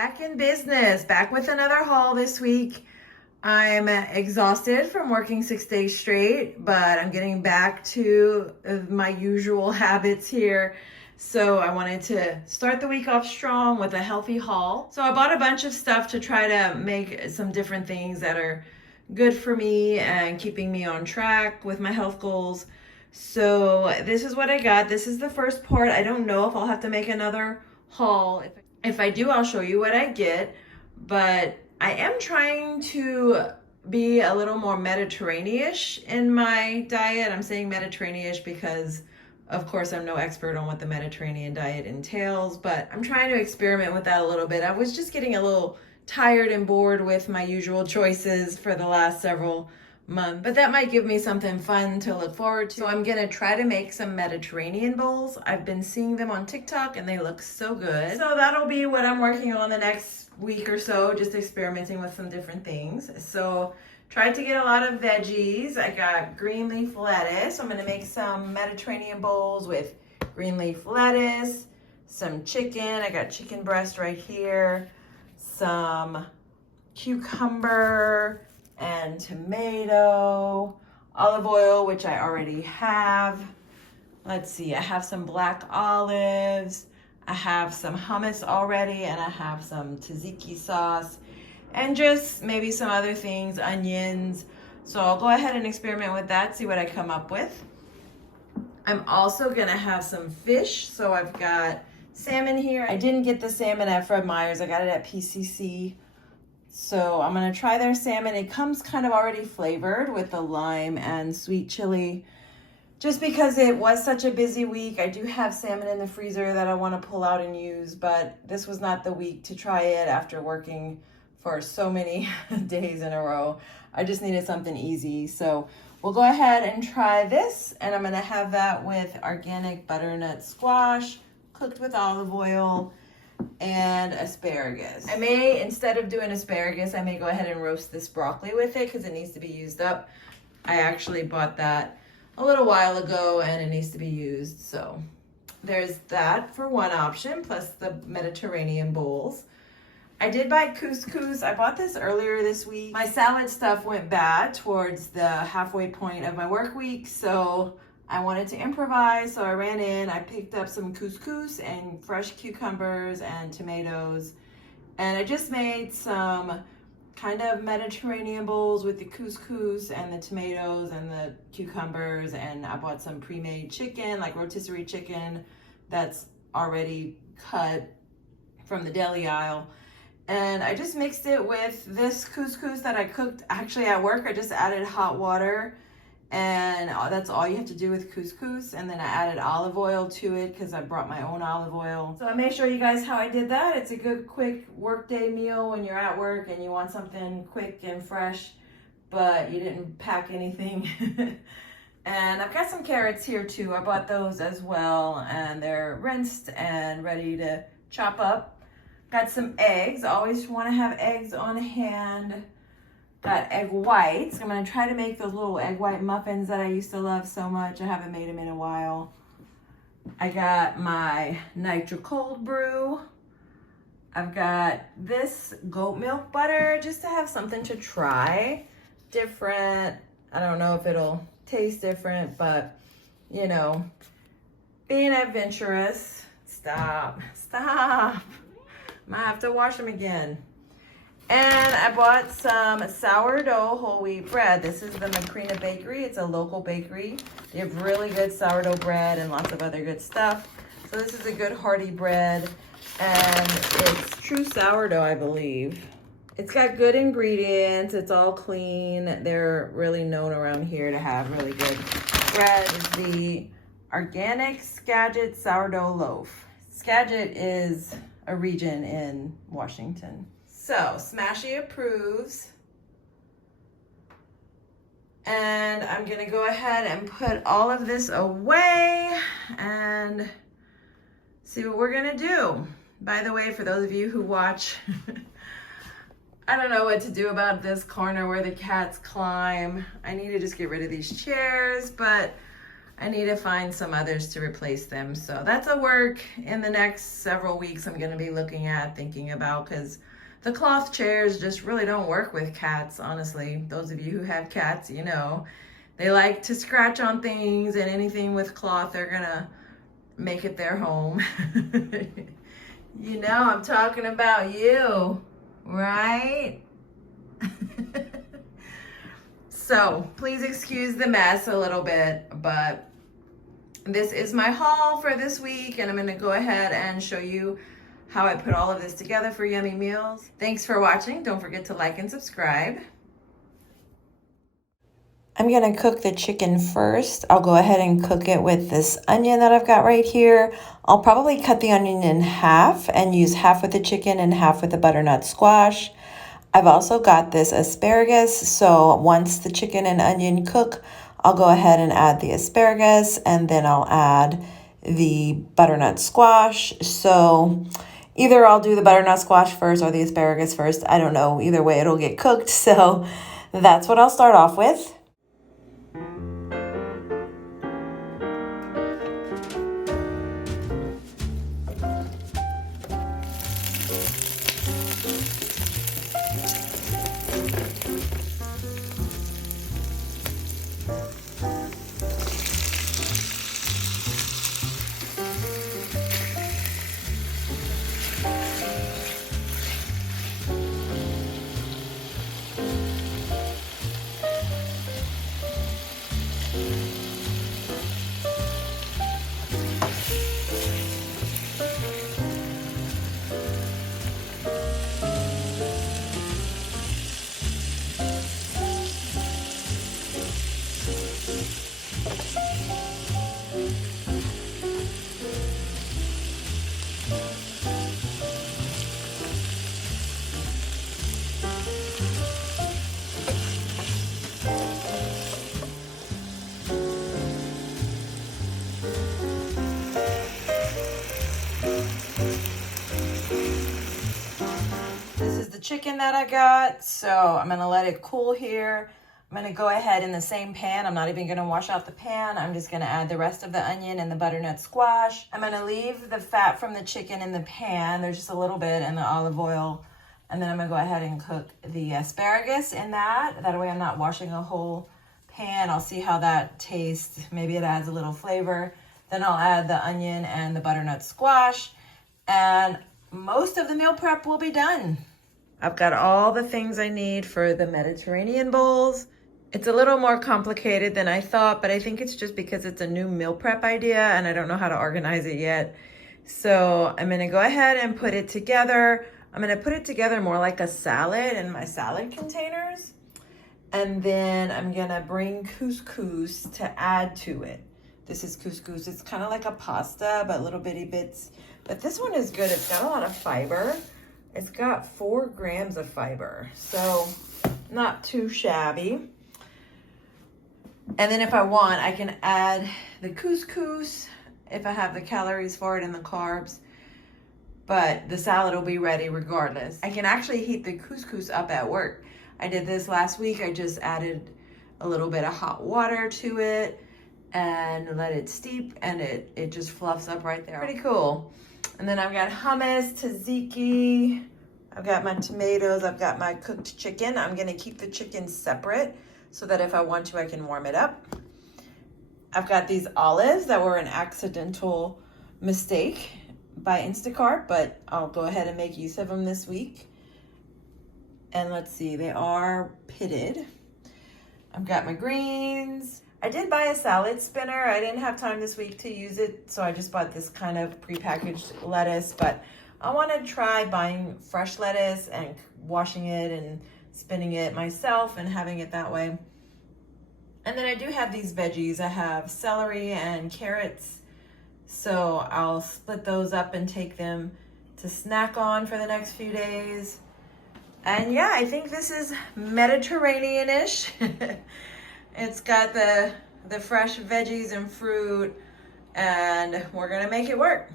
Back in business, back with another haul this week. I'm exhausted from working 6 days straight, but I'm getting back to my usual habits here. So I wanted to start the week off strong with a healthy haul. So I bought a bunch of stuff to try to make some different things that are good for me and keeping me on track with my health goals. So this is what I got. This is the first part. I don't know if I'll have to make another haul. If I do, I'll show you what I get, but I am trying to be a little more Mediterranean-ish in my diet. I'm saying Mediterranean-ish because, of course, I'm no expert on what the Mediterranean diet entails, but I'm trying to experiment with that a little bit. I was just getting a little tired and bored with my usual choices for the last several months, but that might give me something fun to look forward to. So I'm gonna try to make some Mediterranean bowls. I've been seeing them on TikTok and they look so good. So that'll be what I'm working on the next week or so, just experimenting with some different things. So tried to get a lot of veggies. I got green leaf lettuce. I'm gonna make some Mediterranean bowls with green leaf lettuce, some chicken. I got chicken breast right here, some cucumber and tomato, olive oil, which I already have. Let's see, I have some black olives, I have some hummus already, and I have some tzatziki sauce, and just maybe some other things, onions. So I'll go ahead and experiment with that, see what I come up with. I'm also gonna have some fish. So I've got salmon here. I didn't get the salmon at Fred Meyer's, I got it at PCC. So I'm gonna try their salmon. It comes kind of already flavored with the lime and sweet chili. Just because it was such a busy week, I do have salmon in the freezer that I wanna pull out and use, but this was not the week to try it after working for so many days in a row. I just needed something easy. So we'll go ahead and try this, and I'm gonna have that with organic butternut squash, cooked with olive oil, and asparagus. I may, instead of doing asparagus, I may go ahead and roast this broccoli with it because it needs to be used up. I actually bought that a little while ago and it needs to be used. So there's that for one option, plus the Mediterranean bowls. I did buy couscous. I bought this earlier this week. My salad stuff went bad towards the halfway point of my work week, so I wanted to improvise, so I ran in, I picked up some couscous and fresh cucumbers and tomatoes, and I just made some kind of Mediterranean bowls with the couscous and the tomatoes and the cucumbers, and I bought some pre-made chicken, like rotisserie chicken that's already cut from the deli aisle. And I just mixed it with this couscous that I cooked actually at work. I just added hot water, and that's all you have to do with couscous. And then I added olive oil to it because I brought my own olive oil. So I may show you guys how I did that. It's a good quick workday meal when you're at work and you want something quick and fresh, but you didn't pack anything. And I've got some carrots here too. I bought those as well, and they're rinsed and ready to chop up. Got some eggs. Always want to have eggs on hand. Got egg whites. I'm going to try to make those little egg white muffins that I used to love so much. I haven't made them in a while. I got my nitro cold brew. I've got this goat milk butter just to have something to try. Different. I don't know if it'll taste different, but you know, being adventurous. Stop. I have to wash them again. And I bought some sourdough whole wheat bread. This is the Macrina Bakery. It's a local bakery. They have really good sourdough bread and lots of other good stuff. So this is a good hearty bread, and it's true sourdough, I believe. It's got good ingredients. It's all clean. They're really known around here to have really good bread. It's the organic Skagit sourdough loaf. Skagit is a region in Washington. So Smashy approves. And I'm gonna go ahead and put all of this away and see what we're gonna do. By the way, for those of you who watch, I don't know what to do about this corner where the cats climb. I need to just get rid of these chairs, but I need to find some others to replace them. So that's a work in the next several weeks I'm going to be looking at, thinking about, because the cloth chairs just really don't work with cats, honestly. Those of you who have cats, you know, they like to scratch on things, and anything with cloth, they're going to make it their home. You know, I'm talking about you, right? So please excuse the mess a little bit, but this is my haul for this week, and I'm going to go ahead and show you how I put all of this together for Yummy Meals. Thanks for watching. Don't forget to like and subscribe. I'm going to cook the chicken first. I'll go ahead and cook it with this onion that I've got right here. I'll probably cut the onion in half and use half with the chicken and half with the butternut squash. I've also got this asparagus, so once the chicken and onion cook, I'll go ahead and add the asparagus, and then I'll add the butternut squash. So either I'll do the butternut squash first or the asparagus first. I don't know. Either way, it'll get cooked. So that's what I'll start off with. Chicken that I got, so I'm gonna let it cool here. I'm gonna go ahead in the same pan. I'm not even gonna wash out the pan. I'm just gonna add the rest of the onion and the butternut squash. I'm gonna leave the fat from the chicken in the pan. There's just a little bit, and the olive oil. And then I'm gonna go ahead and cook the asparagus in that. That way I'm not washing a whole pan. I'll see how that tastes. Maybe it adds a little flavor. Then I'll add the onion and the butternut squash, and most of the meal prep will be done. I've got all the things I need for the Mediterranean bowls. It's a little more complicated than I thought, but I think it's just because it's a new meal prep idea and I don't know how to organize it yet. So I'm gonna go ahead and put it together. I'm gonna put it together more like a salad in my salad containers. And then I'm gonna bring couscous to add to it. This is couscous. It's kind of like a pasta, but little bitty bits. But this one is good. It's got a lot of fiber. It's got 4 grams of fiber, so not too shabby. And then if I want, I can add the couscous if I have the calories for it and the carbs, but the salad will be ready regardless. I can actually heat the couscous up at work. I did this last week. I just added a little bit of hot water to it and let it steep, and it just fluffs up right there. Pretty cool. And then I've got hummus, tzatziki, I've got my tomatoes, I've got my cooked chicken. I'm gonna keep the chicken separate so that if I want to, I can warm it up. I've got these olives that were an accidental mistake by Instacart, but I'll go ahead and make use of them this week. And let's see, they are pitted. I've got my greens. I did buy a salad spinner. I didn't have time this week to use it, so I just bought this kind of prepackaged lettuce, but I want to try buying fresh lettuce and washing it and spinning it myself and having it that way. And then I do have these veggies. I have celery and carrots, so I'll split those up and take them to snack on for the next few days. And yeah, I think this is Mediterranean-ish. It's got the fresh veggies and fruit, and we're gonna make it work.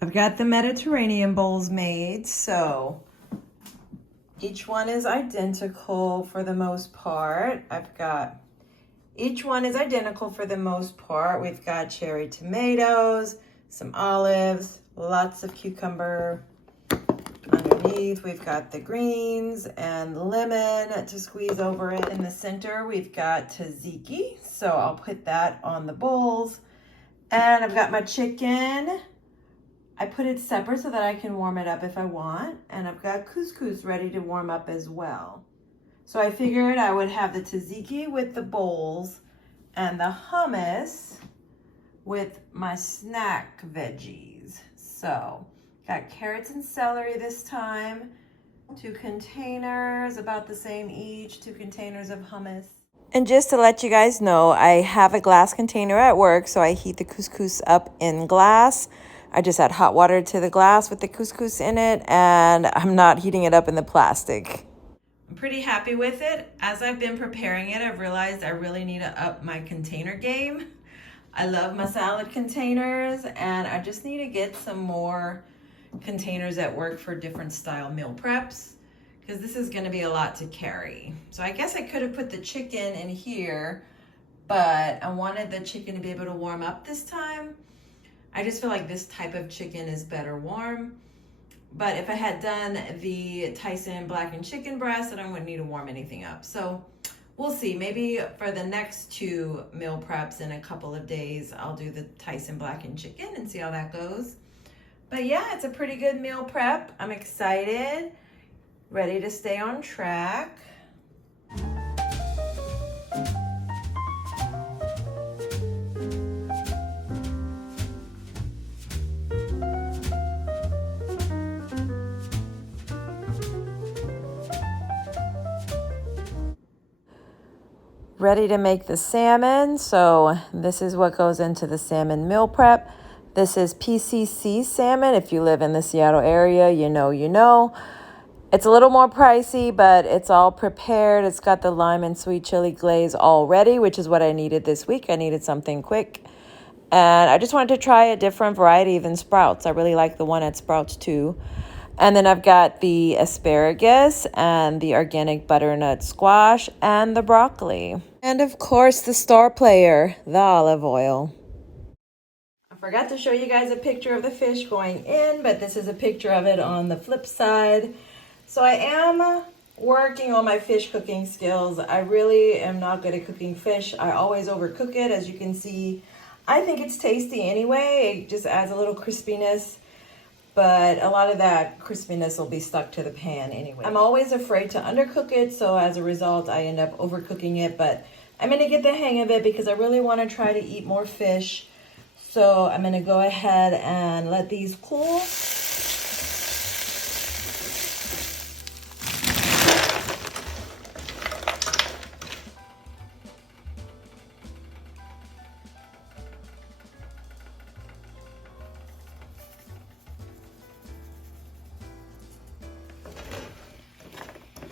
I've got the Mediterranean bowls made, so each one is identical for the most part. I've got Each one is identical for the most part. We've got cherry tomatoes, some olives, lots of cucumber. Underneath, we've got the greens and lemon to squeeze over it. In the center, we've got tzatziki, so I'll put that on the bowls. And I've got my chicken. I put it separate so that I can warm it up if I want. And I've got couscous ready to warm up as well. So I figured I would have the tzatziki with the bowls and the hummus with my snack veggies. So got carrots and celery this time. 2 containers, about the same each, 2 containers of hummus. And just to let you guys know, I have a glass container at work, so I heat the couscous up in glass. I just add hot water to the glass with the couscous in it, and I'm not heating it up in the plastic. I'm pretty happy with it. As I've been preparing it, I've realized I really need to up my container game. I love my salad containers, and I just need to get some more containers at work for different style meal preps, because this is going to be a lot to carry. So I guess I could have put the chicken in here, but I wanted the chicken to be able to warm up this time. I just feel like this type of chicken is better warm. But if I had done the Tyson blackened chicken breast, then I wouldn't need to warm anything up. So we'll see. Maybe for the next 2 meal preps in a couple of days, I'll do the Tyson blackened chicken and see how that goes. But yeah, it's a pretty good meal prep. I'm excited, ready to stay on track. Ready to make the salmon. So this is what goes into the salmon meal prep. This is PCC salmon. If you live in the Seattle area, you know. It's a little more pricey, but it's all prepared. It's got the lime and sweet chili glaze already, which is what I needed this week. I needed something quick. And I just wanted to try a different variety than Sprouts. I really like the one at Sprouts too. And then I've got the asparagus and the organic butternut squash and the broccoli. And of course, the star player, the olive oil. I forgot to show you guys a picture of the fish going in, but this is a picture of it on the flip side. So I am working on my fish cooking skills. I really am not good at cooking fish. I always overcook it, as you can see. I think it's tasty anyway. It just adds a little crispiness, but a lot of that crispiness will be stuck to the pan anyway. I'm always afraid to undercook it, so as a result, I end up overcooking it, but I'm gonna get the hang of it because I really wanna try to eat more fish. So I'm gonna go ahead and let these cool.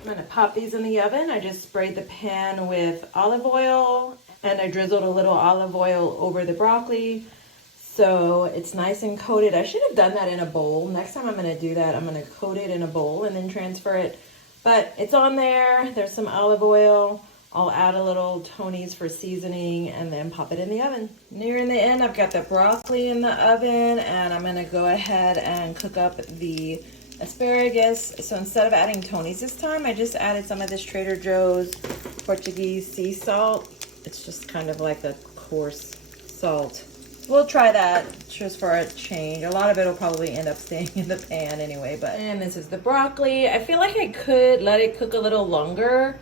I'm gonna pop these in the oven. I just sprayed the pan with olive oil and I drizzled a little olive oil over the broccoli so it's nice and coated. I should have done that in a bowl. Next time I'm gonna do that, I'm gonna coat it in a bowl and then transfer it. But it's on there. There's some olive oil. I'll add a little Tony's for seasoning and then pop it in the oven. Nearing the end, I've got the broccoli in the oven and I'm gonna go ahead and cook up the asparagus. So instead of adding Tony's this time, I just added some of this Trader Joe's Portuguese sea salt. It's just kind of like a coarse salt. We'll try that just for a change. A lot of it will probably end up staying in the pan anyway. And this is the broccoli. I feel like I could let it cook a little longer,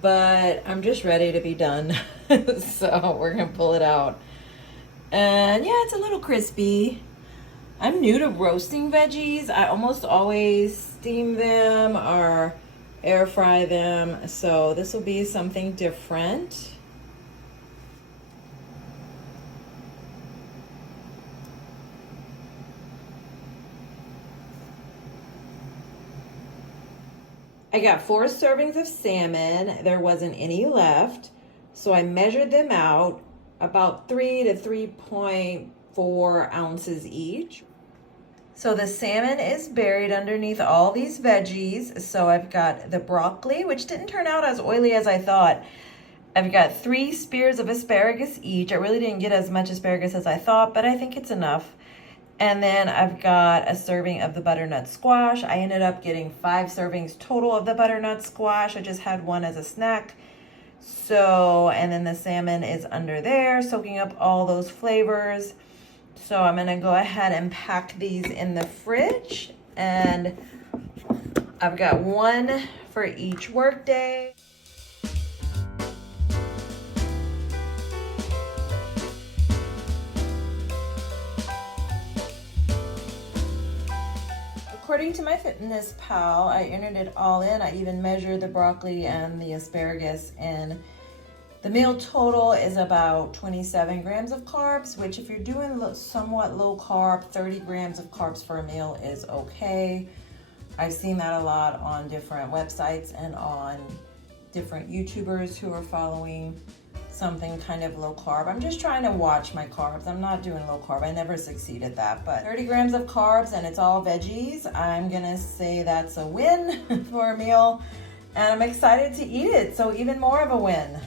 but I'm just ready to be done. So we're gonna pull it out. And yeah, it's a little crispy. I'm new to roasting veggies. I almost always steam them or air fry them. So this will be something different. I got 4 servings of salmon. There wasn't any left. So I measured them out, about 3 to 3.4 ounces each. So the salmon is buried underneath all these veggies. So I've got the broccoli, which didn't turn out as oily as I thought. I've got 3 spears of asparagus each. I really didn't get as much asparagus as I thought, but I think it's enough. And then I've got a serving of the butternut squash. I ended up getting 5 servings total of the butternut squash. I just had one as a snack. So, and then the salmon is under there, soaking up all those flavors. So I'm gonna go ahead and pack these in the fridge. And I've got 1 for each workday. According to my Fitness Pal, I entered it all in. I even measured the broccoli and the asparagus, and the meal total is about 27 grams of carbs, which if you're doing somewhat low carb, 30 grams of carbs for a meal is okay. I've seen that a lot on different websites and on different YouTubers who are following something kind of low carb. I'm just trying to watch my carbs. I'm not doing low carb. I never succeed at that, but 30 grams of carbs and it's all veggies. I'm gonna say that's a win for a meal, and I'm excited to eat it, so even more of a win.